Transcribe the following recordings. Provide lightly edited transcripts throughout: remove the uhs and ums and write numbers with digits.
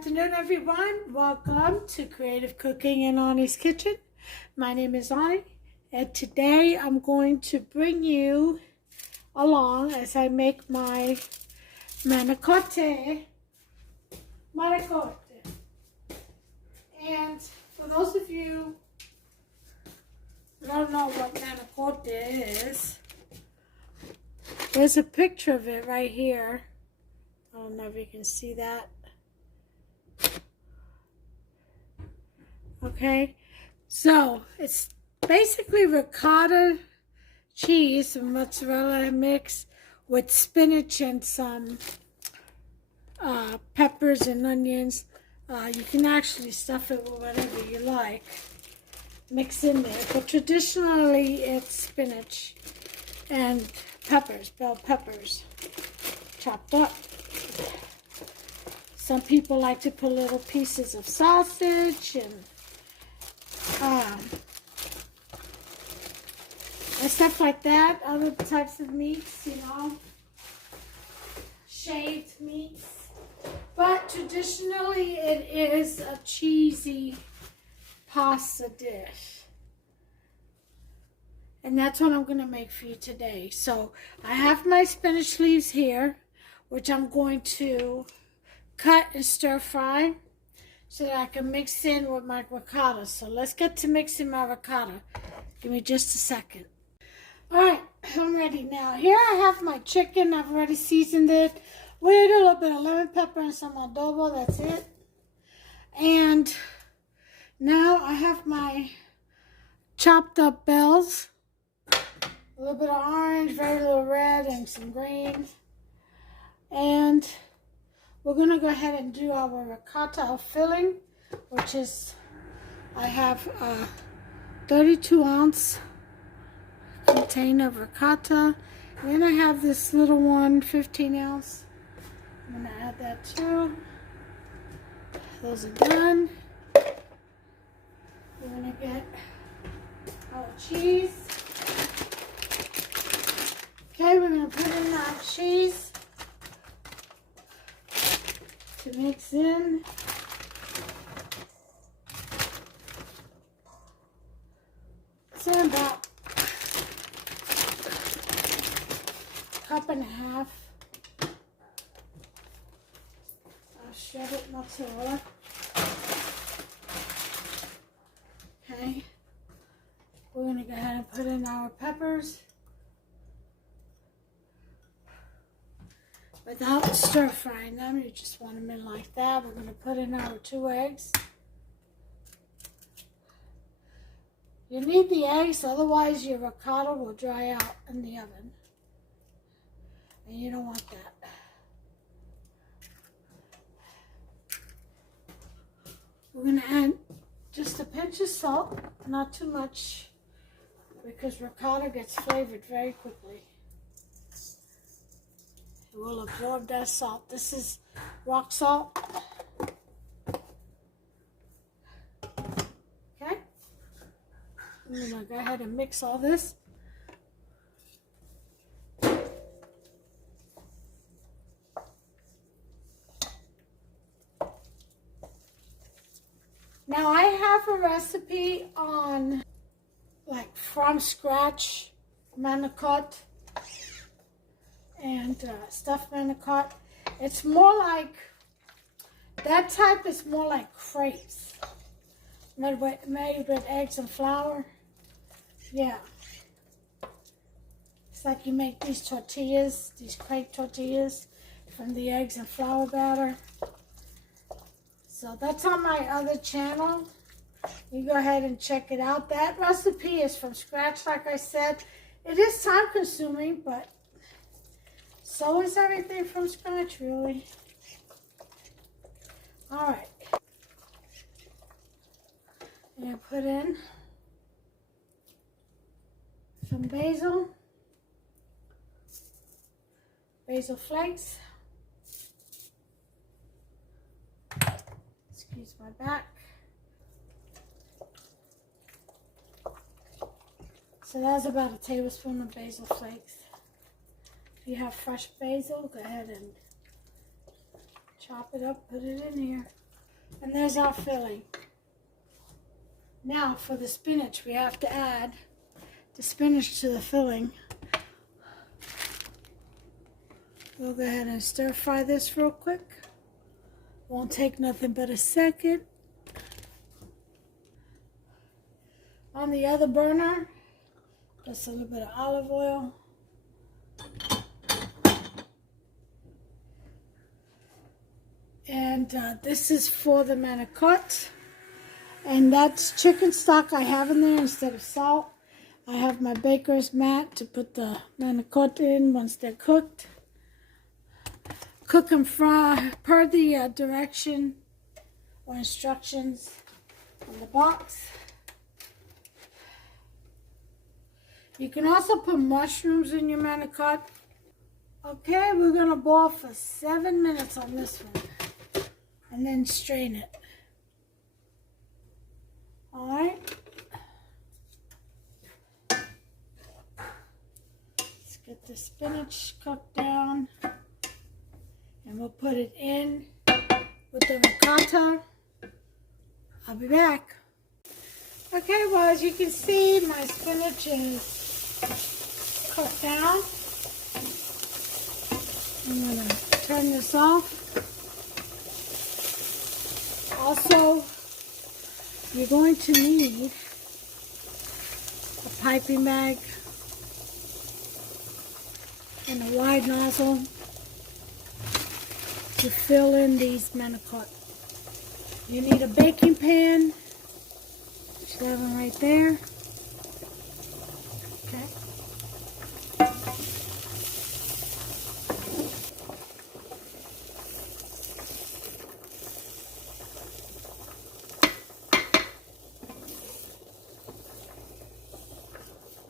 afternoon, everyone. Welcome to Creative Cooking in Ani's Kitchen. My name is Ani, and today I'm going to bring you along as I make my Manicotti. And for those of you who don't know what Manicotti is, there's a picture of it right here. I don't know if you can see that. Okay, so it's basically ricotta cheese and mozzarella mix with spinach and some peppers and onions. You can actually stuff it with whatever you like, mix in there. But traditionally it's spinach and peppers, bell peppers, chopped up. Some people like to put little pieces of sausage and stuff like that. Other types of meats, you know, shaved meats. But traditionally it is a cheesy pasta dish. And that's what I'm going to make for you today. So I have my spinach leaves here, which I'm going to cut and stir fry so that I can mix in with my ricotta. So let's get to mixing my ricotta. Give me just a second. Alright, I'm ready now. Here I have my chicken. I've already seasoned it with a little bit of lemon pepper and some adobo. That's it. And now I have my chopped up bells. A little bit of orange, very little red, and some green. And we're going to go ahead and do our ricotta filling, which is, I have a 32-ounce container of ricotta. And then I have this little one, 15-ounce. I'm going to add that too. Those are done. We're going to get our cheese. Okay, we're going to put in our cheese to mix in. It's in about a cup and a half of shredded mozzarella. Okay, we're going to go ahead and put in our peppers. Without stir frying them, you just want them in like that. We're going to put in our 2 eggs. You need the eggs, otherwise your ricotta will dry out in the oven. And you don't want that. We're going to add just a pinch of salt, not too much, because ricotta gets flavored very quickly. It will absorb that salt. This is rock salt. Okay. I'm going to go ahead and mix all this. Now I have a recipe on like from scratch manicotti and stuffed manicotti. It's more like, that type is more like crepes, made with eggs and flour. Yeah. It's like you make these tortillas, these crepe tortillas from the eggs and flour batter. So that's on my other channel. You go ahead and check it out. That recipe is from scratch, like I said. It is time consuming, but so is everything from scratch, really. All right. I'm going to put in some basil flakes. Excuse my back. So that's about a tablespoon of basil flakes. If you have fresh basil, go ahead and chop it up, put it in here. And there's our filling. Now for the spinach, we have to add the spinach to the filling. We'll go ahead and stir fry this real quick. Won't take nothing but a second. On the other burner, just a little bit of olive oil. And this is for the manicotti. And that's chicken stock I have in there instead of salt. I have my baker's mat to put the manicotti in once they're cooked. Cook and fry per the direction or instructions on the box. You can also put mushrooms in your manicotti. Okay, we're gonna boil for 7 minutes on this one and then strain it. All right. Let's get the spinach cooked down. And we'll put it in with the ricotta. I'll be back. Okay, well, as you can see, my spinach is cooked down. I'm going to turn this off. Also, you're going to need a piping bag and a wide nozzle to fill in these manicotti. You need a baking pan, which I have one right there. Okay.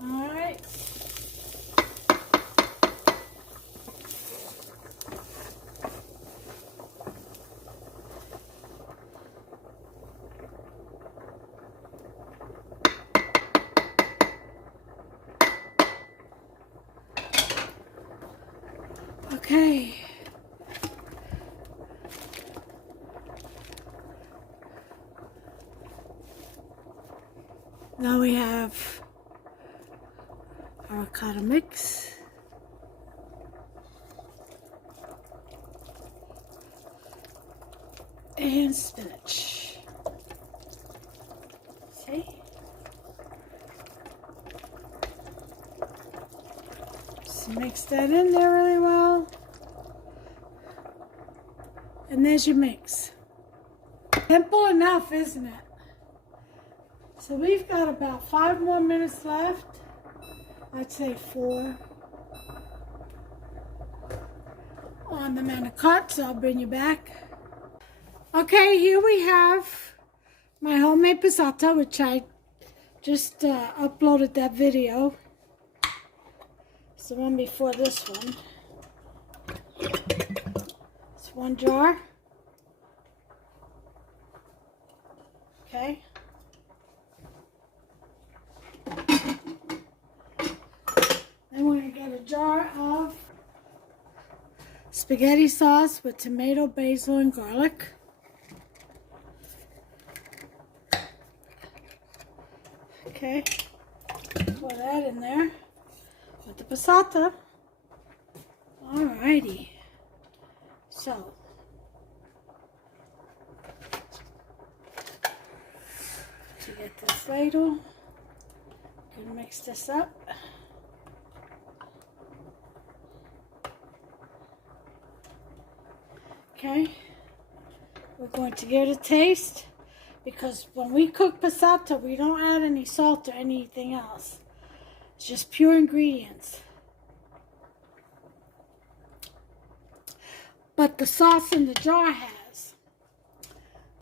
All right. Okay. Now we have our ricotta mix. And spinach. See? Just mix that in there really well. And there's your mix. Simple enough, isn't it? So we've got about 5 more minutes left. I'd say 4 on the manicotti, so I'll bring you back. Okay, here we have my homemade passata, which I just uploaded that video. It's the one before this one. It's 1 jar. Okay. Then we're going to get a jar of spaghetti sauce with tomato, basil, and garlic. Okay, pour that in there with the passata. Alrighty. So, to get this ladle, gonna mix this up. Okay, we're going to give it a taste, because when we cook passata, we don't add any salt or anything else. It's just pure ingredients. But the sauce in the jar has.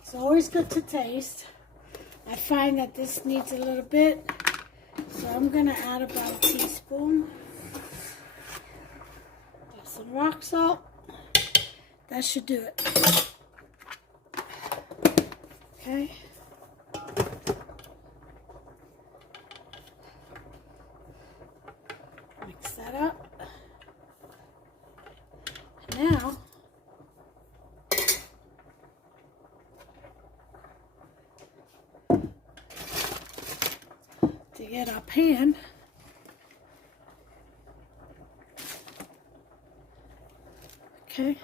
It's always good to taste. I find that this needs a little bit, so I'm going to add about a teaspoon. Got some rock salt. That should do it. Okay. Mix that up. Now, our pan. Okay.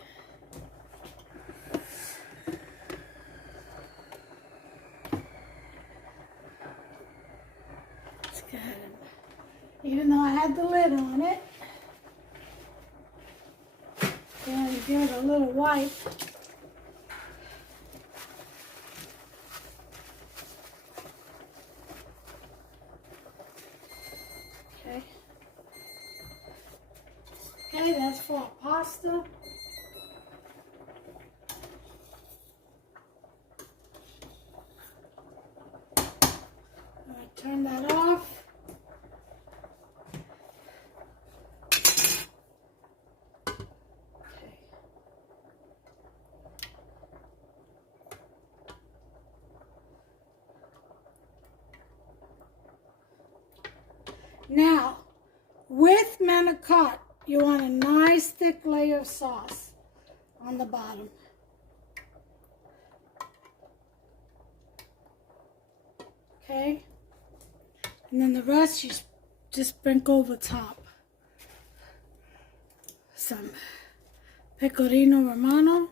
Let's go ahead and, even though I had the lid on it, and give it a little wipe. Okay. Okay, that's for our pasta. Turn that off. Okay. Now, with Manicotti, you want a nice thick layer of sauce on the bottom. Okay? And then the rest you just sprinkle over top. Some pecorino romano.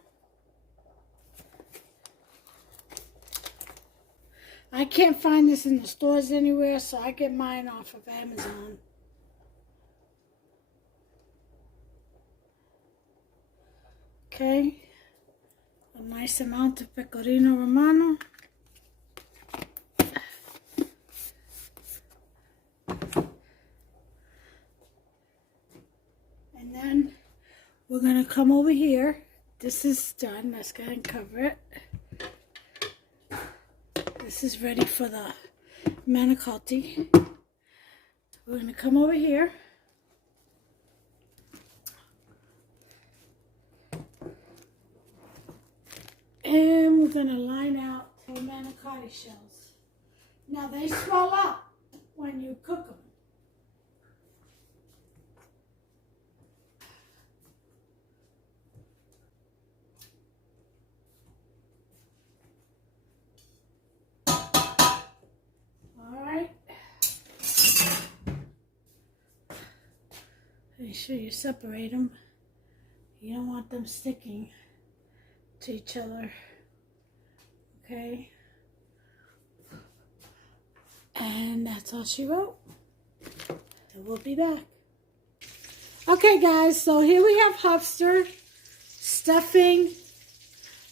I can't find this in the stores anywhere, so I get mine off of Amazon. Okay, a nice amount of pecorino romano. And then we're gonna come over here. This is done. Let's go ahead and cover it. This is ready for the Manicotti. We're gonna come over here. And we're gonna line out the Manicotti shells. Now they swell up when you cook them. Make sure you separate them. You don't want them sticking to each other. Okay. And that's all she wrote. And we'll be back. Okay, guys, so here we have Hofster stuffing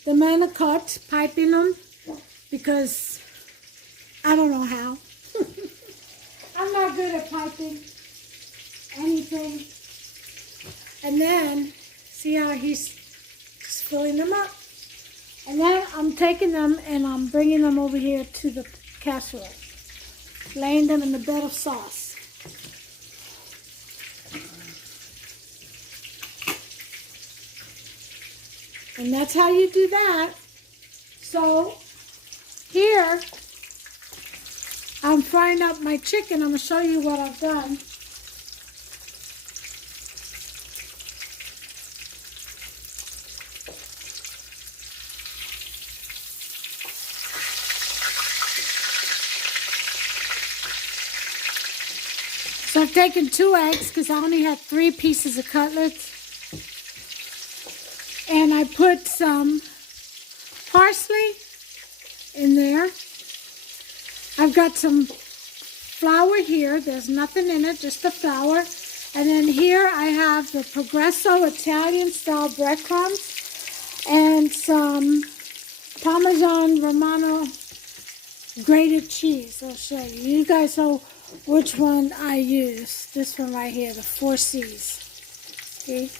the Manicotti, piping them, because I don't know how. I'm not good at piping anything. And then, see how he's just filling them up. And then I'm taking them and I'm bringing them over here to the casserole, laying them in the bed of sauce. And that's how you do that. So here, I'm frying up my chicken. I'm going to show you what I've done. So I've taken 2 eggs because I only had 3 pieces of cutlets. And I put some parsley in there. I've got some flour here. There's nothing in it, just the flour. And then here I have the Progresso Italian style breadcrumbs and some Parmesan Romano grated cheese. I'll show you. You guys know which one I use. This one right here, the 4 C's. See?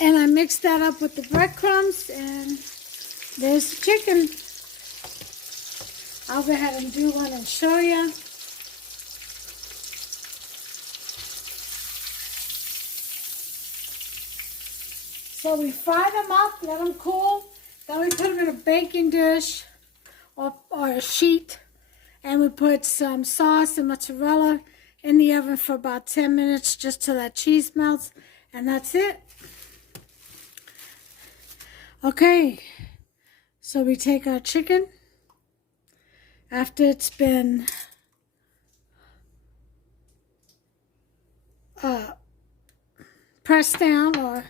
And I mixed that up with the breadcrumbs, and there's the chicken. I'll go ahead and do one and show you. So we fry them up, let them cool. Then we put them in a baking dish or a sheet. And we put some sauce and mozzarella in the oven for about 10 minutes just till that cheese melts. And that's it. Okay, so we take our chicken after it's been pressed down or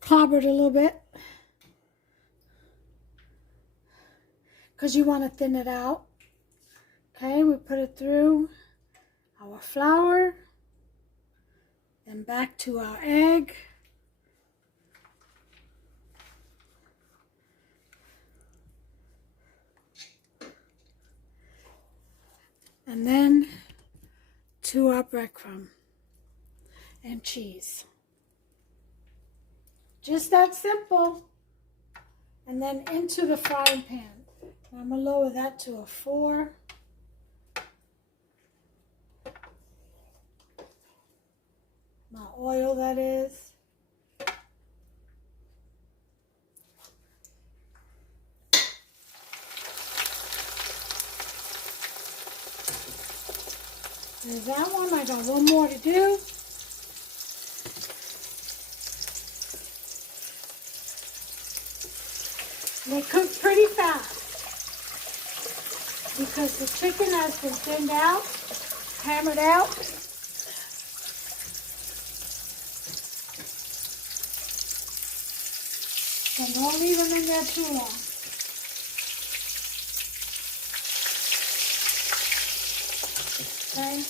clobbered a little bit, because you want to thin it out. Okay, we put it through our flour, then back to our egg. And then to our breadcrumb and cheese. Just that simple. And then into the frying pan. I'm going to lower that to a 4. My oil, that is. There's that one. I got one more to do. They cook pretty fast because the chicken has been thinned out, hammered out. So don't leave them in there too long. Okay.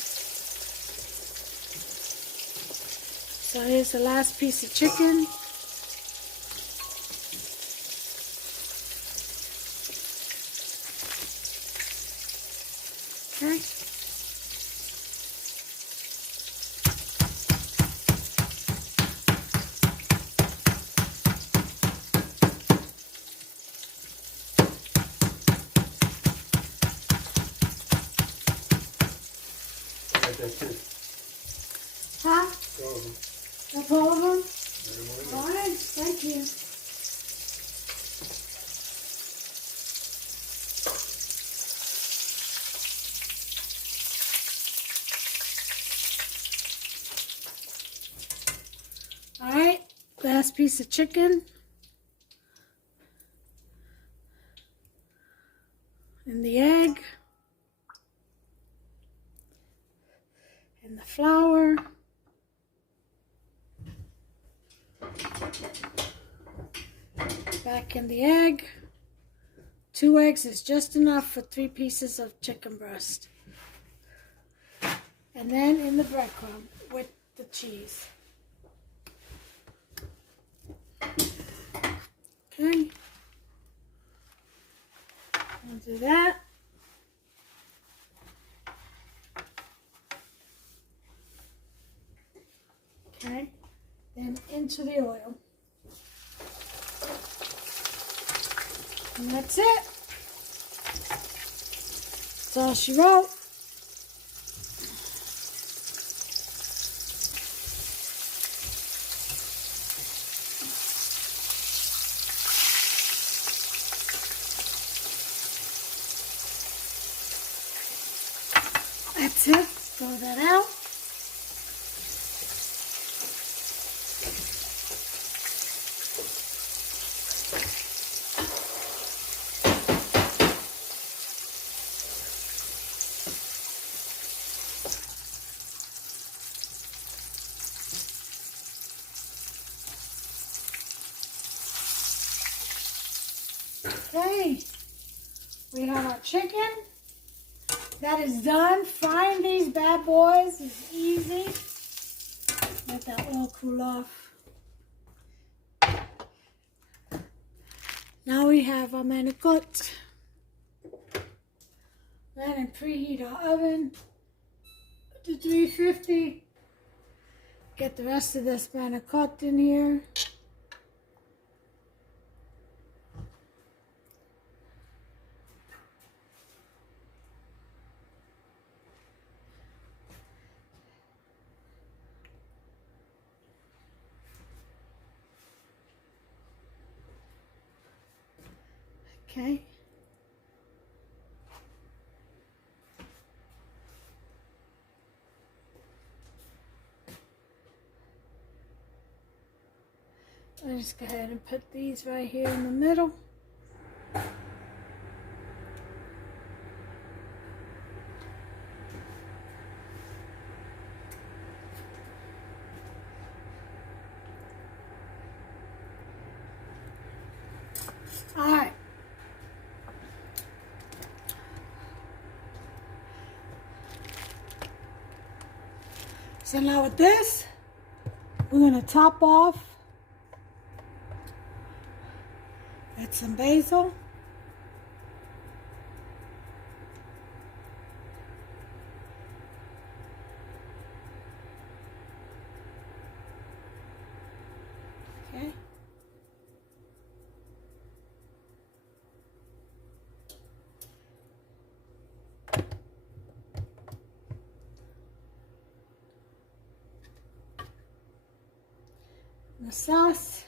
So here's the last piece of chicken. Okay. That's it. Huh? All of them. That's all of them? Very All right, thank you. All right, last piece of chicken. And the egg. And the flour. Back in the egg. 2 eggs is just enough for 3 pieces of chicken breast. And then in the breadcrumb with the cheese. Okay. I'll do that. Okay. Then into the oil. And that's it. That's all she wrote. That's it. Throw that out. Okay, we have our chicken. That is done. Frying these bad boys is easy. Let that oil cool off. Now we have our manicotti. Then preheat our oven to 350. Get the rest of this manicotti in here. Okay. I'll just go ahead and put these right here in the middle. So now with this, we're going to top off with some basil. Okay. The sauce.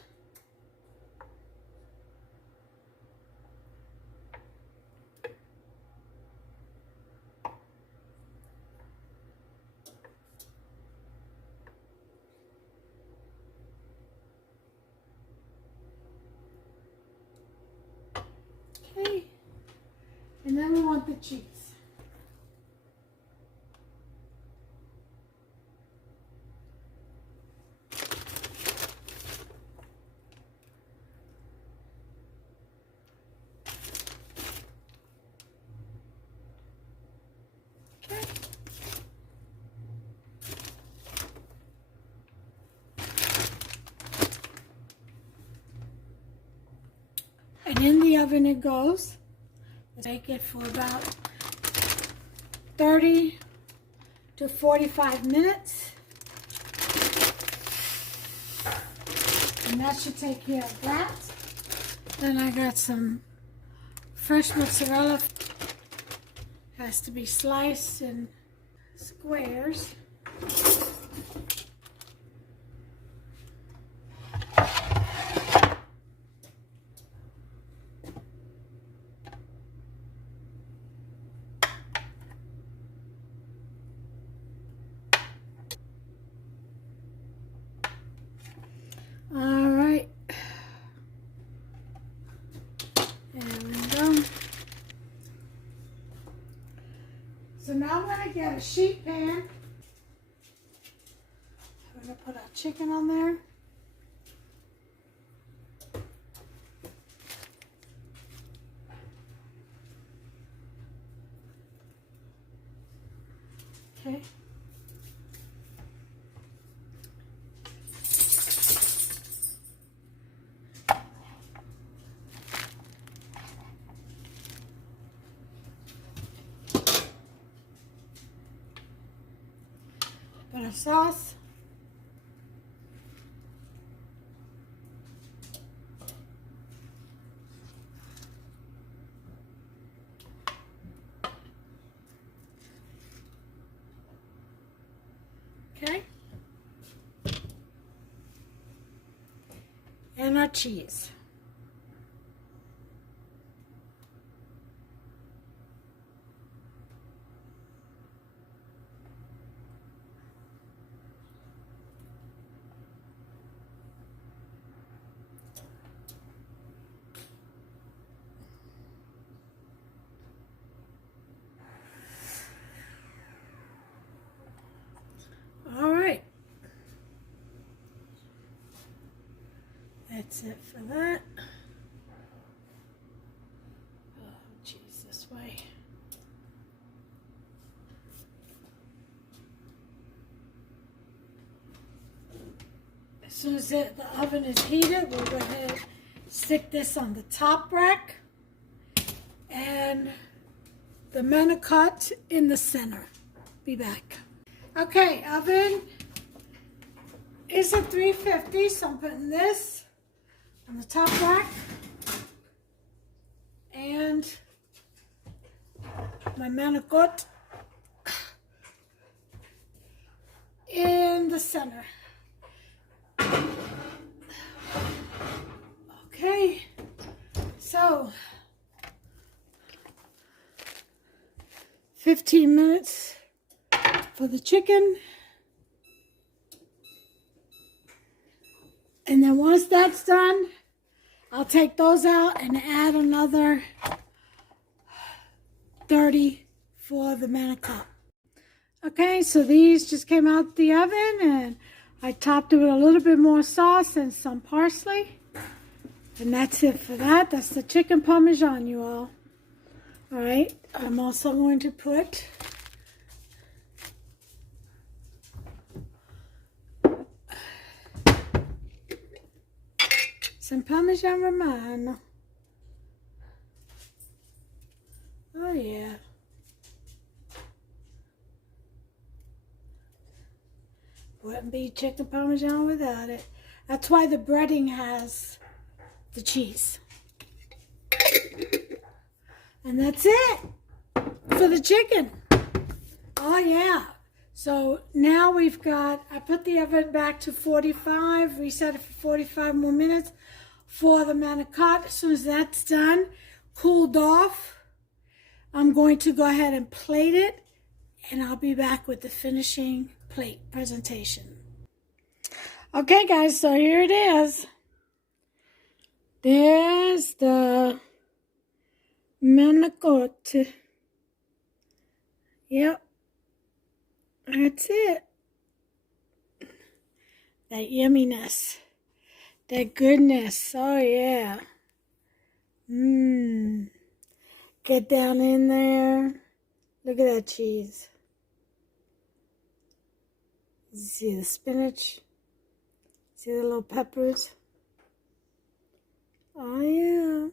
Okay. And then we want the cheese. And in the oven it goes. Bake it for about 30 to 45 minutes. And that should take care of that. Then I got some fresh mozzarella. Has to be sliced in squares. Alright, there we go. So now I'm going to get a sheet pan. We're going to put our chicken on there. Okay. Put our sauce. Okay. And our cheese. All right. That's it for that. Oh, geez, this way. As soon as the oven is heated, we'll go ahead and stick this on the top rack and the Manicotti in the center. Be back. Okay, oven is at 350, so I'm putting this on the top rack and my Manicotti in the center. Okay, so 15 minutes for the chicken. And then once that's done, I'll take those out and add another 30 for the Manicotti. Okay, so these just came out the oven and I topped it with a little bit more sauce and some parsley. And that's it for that. That's the chicken Parmesan, you all. All right, I'm also going to put some Parmesan Romano. Oh yeah. Wouldn't be chicken Parmesan without it. That's why the breading has the cheese. And that's it for the chicken. Oh yeah. So now we've got, I put the oven back to 45, reset it for 45 more minutes for the manicotti. As soon as that's done, cooled off, I'm going to go ahead and plate it, and I'll be back with the finishing plate presentation. Okay guys, so here it is. There's the Manicotti. Yep. That's it. That yumminess. That goodness. Oh yeah. Mmm. Get down in there. Look at that cheese. See the spinach? See the little peppers? Oh yeah.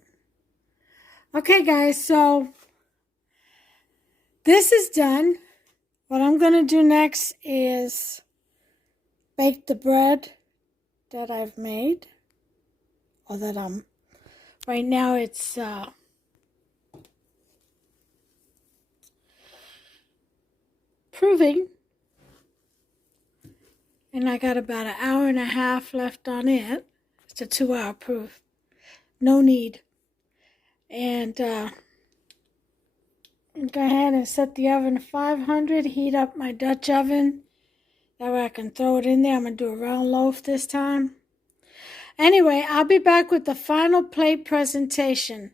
Okay guys, so this is done. What I'm going to do next is bake the bread that I've made. Or that right now it's proving. And I got about an hour and a half left on it. It's a 2-hour proof. No need. And go ahead and set the oven to 500. Heat up my Dutch oven. That way I can throw it in there. I'm going to do a round loaf this time. Anyway, I'll be back with the final plate presentation.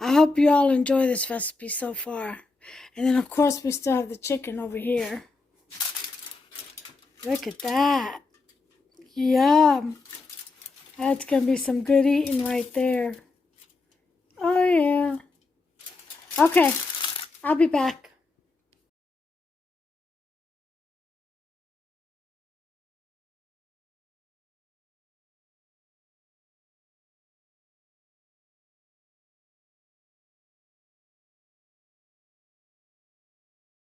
I hope you all enjoy this recipe so far. And then, of course, we still have the chicken over here. Look at that. Yum. That's going to be some good eating right there. Oh, yeah. Okay, I'll be back.